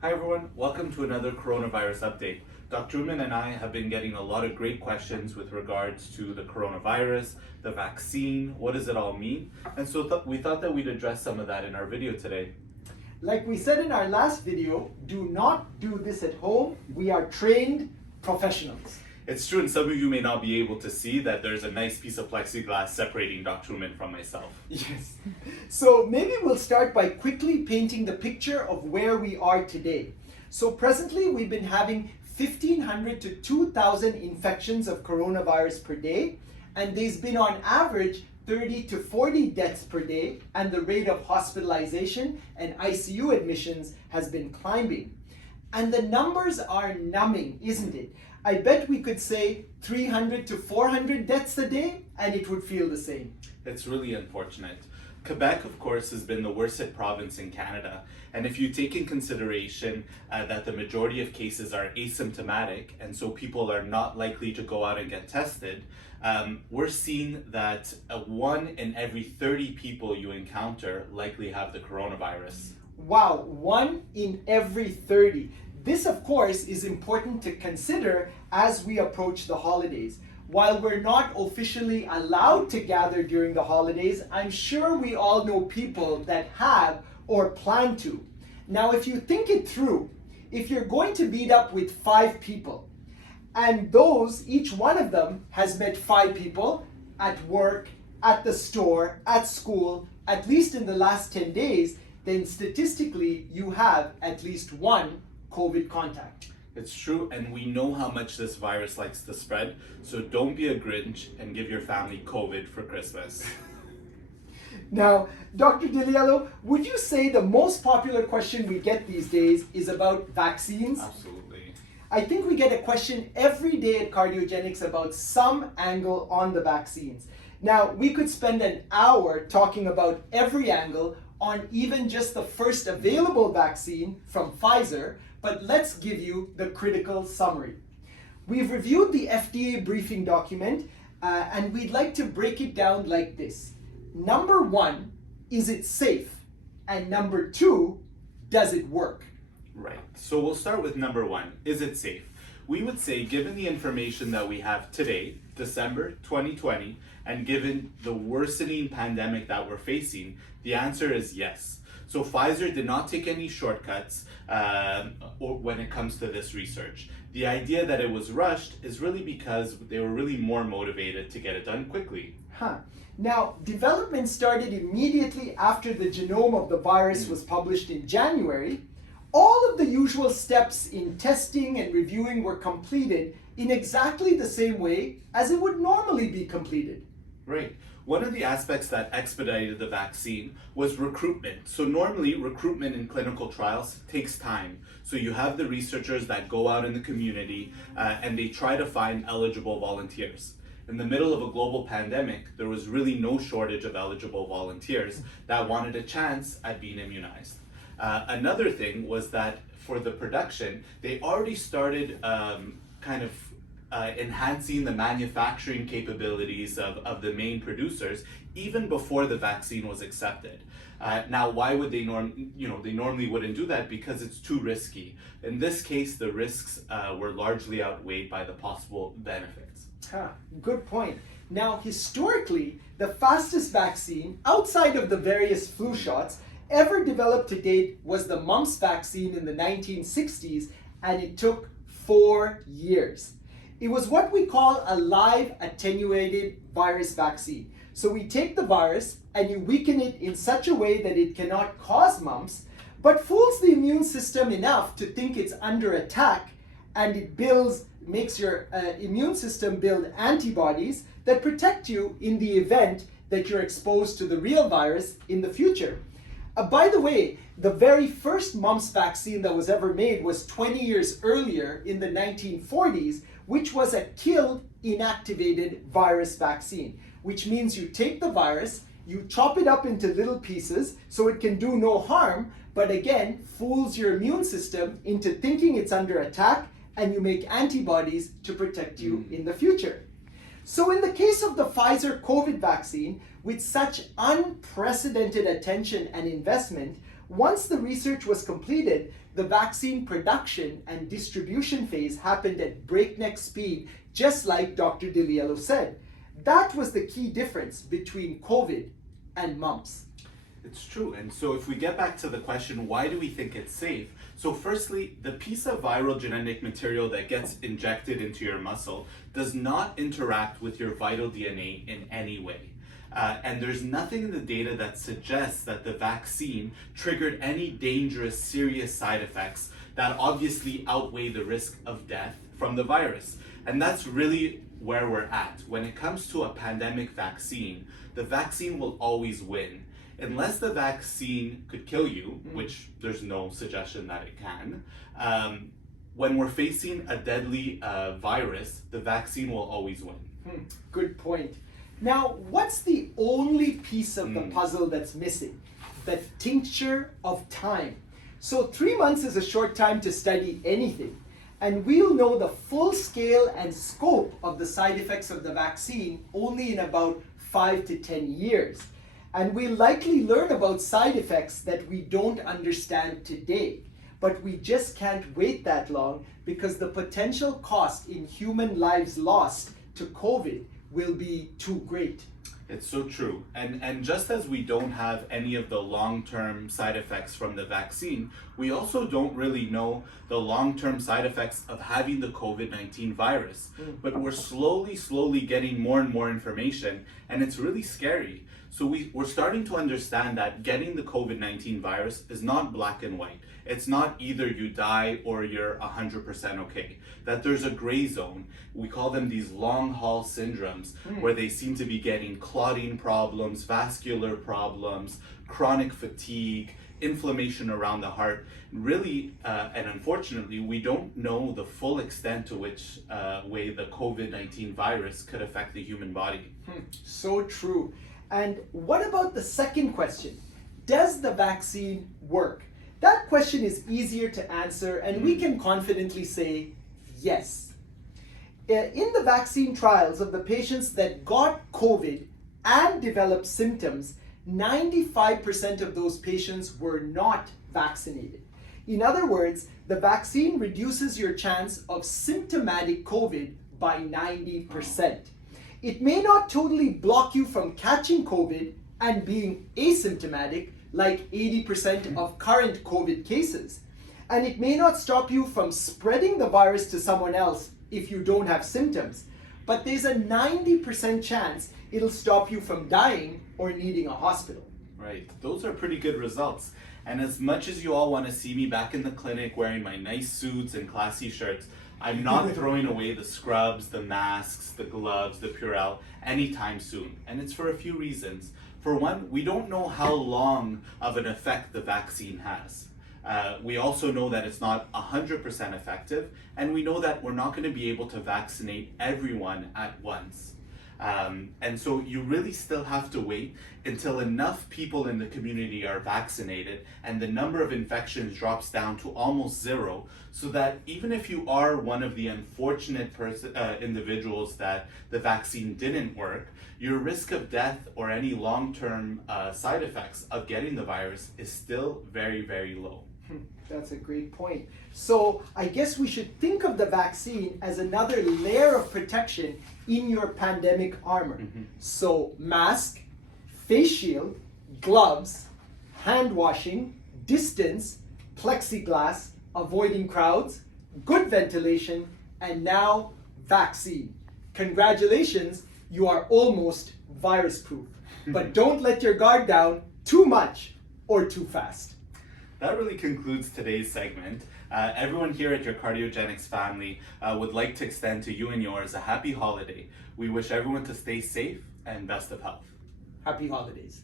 Hi everyone, welcome to another coronavirus update. Dr. Oommen and I have been getting a lot of great questions with regards to the coronavirus, the vaccine, what does it all mean? And so we thought that we'd address some of that in our video today. Like we said in our last video, do not do this at home. We are trained professionals. It's true, and some of you may not be able to see that there's a nice piece of plexiglass separating Dr. Oommen from myself. Yes. So maybe we'll start by quickly painting the picture of where we are today. So presently we've been having 1,500 to 2,000 infections of coronavirus per day, and there's been on average 30 to 40 deaths per day, and the rate of hospitalization and ICU admissions has been climbing. And the numbers are numbing, isn't it? I bet we could say 300 to 400 deaths a day, and it would feel the same. It's really unfortunate. Quebec, of course, has been the worst hit province in Canada. And if you take in consideration that the majority of cases are asymptomatic, and so people are not likely to go out and get tested, we're seeing that 1 in every 30 people you encounter likely have the coronavirus. Wow, 1 in every 30. This, of course, is important to consider as we approach the holidays. While we're not officially allowed to gather during the holidays, I'm sure we all know people that have or plan to. Now, if you think it through, if you're going to meet up with 5 people, and those, each one of them has met 5 people at work, at the store, at school, at least in the last 10 days, then statistically you have at least 1 COVID contact. It's true, and we know how much this virus likes to spread, so don't be a Grinch and give your family COVID for Christmas. Now, Dr. Liello, would you say the most popular question we get these days is about vaccines? Absolutely. I think we get a question every day at Cardiogenix about some angle on the vaccines. Now, we could spend an hour talking about every angle on even just the first available vaccine from Pfizer, but let's give you the critical summary. We've reviewed the FDA briefing document and we'd like to break it down like this. Number 1, is it safe? And number 2, does it work? Right, so we'll start with number 1, is it safe? We would say, given the information that we have today, December 2020, and given the worsening pandemic that we're facing, the answer is yes. So Pfizer did not take any shortcuts when it comes to this research. The idea that it was rushed is really because they were really more motivated to get it done quickly. Now, development started immediately after the genome of the virus was published in January. All of the usual steps in testing and reviewing were completed in exactly the same way as it would normally be completed. Right. One of the aspects that expedited the vaccine was recruitment. So normally recruitment in clinical trials takes time. So you have the researchers that go out in the community and they try to find eligible volunteers. In the middle of a global pandemic, there was really no shortage of eligible volunteers that wanted a chance at being immunized. Another thing was that for the production, they already started enhancing the manufacturing capabilities of the main producers even before the vaccine was accepted. Now, why would they they normally wouldn't do that because it's too risky. In this case, the risks were largely outweighed by the possible benefits. Good point. Now, historically, the fastest vaccine outside of the various flu shots ever developed to date was the mumps vaccine in the 1960s, and it took 4 years. It was what we call a live attenuated virus vaccine. So we take the virus and you weaken it in such a way that it cannot cause mumps, but fools the immune system enough to think it's under attack, and it makes your immune system build antibodies that protect you in the event that you're exposed to the real virus in the future. By the way, the very first mumps vaccine that was ever made was 20 years earlier in the 1940s, which was a killed inactivated virus vaccine, which means you take the virus, you chop it up into little pieces so it can do no harm, but again, fools your immune system into thinking it's under attack, and you make antibodies to protect you in the future. So in the case of the Pfizer COVID vaccine, with such unprecedented attention and investment, Once the research was completed, the vaccine production and distribution phase happened at breakneck speed, just like Dr. Liello said. That was the key difference between COVID and mumps. It's true. And so if we get back to the question, why do we think it's safe? So firstly, the piece of viral genetic material that gets injected into your muscle does not interact with your vital DNA in any way. And there's nothing in the data that suggests that the vaccine triggered any dangerous, serious side effects that obviously outweigh the risk of death from the virus. And that's really where we're at. When it comes to a pandemic vaccine, the vaccine will always win. Unless the vaccine could kill you, which there's no suggestion that it can, when we're facing a deadly virus, the vaccine will always win. Good point. Now, what's the only piece of the puzzle that's missing? The tincture of time. So 3 months is a short time to study anything, and we'll know the full scale and scope of the side effects of the vaccine only in about 5 to 10 years. And we'll likely learn about side effects that we don't understand today. But we just can't wait that long because the potential cost in human lives lost to COVID will be too great. It's so true. And just as we don't have any of the long-term side effects from the vaccine, we also don't really know the long-term side effects of having the COVID-19 virus. But we're slowly getting more and more information, and it's really scary. So we're starting to understand that getting the COVID-19 virus is not black and white. It's not either you die or you're 100% okay. That there's a gray zone. We call them these long haul syndromes where they seem to be getting clotting problems, vascular problems, chronic fatigue, inflammation around the heart. Really, and unfortunately, we don't know the full extent to which way the COVID-19 virus could affect the human body. So true. And what about the second question? Does the vaccine work? That question is easier to answer, and we can confidently say yes. In the vaccine trials of the patients that got COVID and developed symptoms, 95% of those patients were not vaccinated. In other words, the vaccine reduces your chance of symptomatic COVID by 90%. It may not totally block you from catching COVID and being asymptomatic, like 80% of current COVID cases. And it may not stop you from spreading the virus to someone else if you don't have symptoms. But there's a 90% chance it'll stop you from dying or needing a hospital. Right, those are pretty good results. And as much as you all want to see me back in the clinic wearing my nice suits and classy shirts, I'm not throwing away the scrubs, the masks, the gloves, the Purell anytime soon. And it's for a few reasons. For one, we don't know how long of an effect the vaccine has. We also know that it's not 100% effective, and we know that we're not going to be able to vaccinate everyone at once. And so you really still have to wait until enough people in the community are vaccinated and the number of infections drops down to almost zero, so that even if you are one of the unfortunate individuals that the vaccine didn't work, your risk of death or any long-term side effects of getting the virus is still very, very low. That's a great point. So I guess we should think of the vaccine as another layer of protection in your pandemic armor. So mask, face shield, gloves, hand washing, distance, plexiglass, avoiding crowds, good ventilation, and now vaccine. Congratulations, you are almost virus proof. But don't let your guard down too much or too fast. That really concludes today's segment. Everyone here at your Cardiogenix family would like to extend to you and yours a happy holiday. We wish everyone to stay safe and best of health. Happy holidays.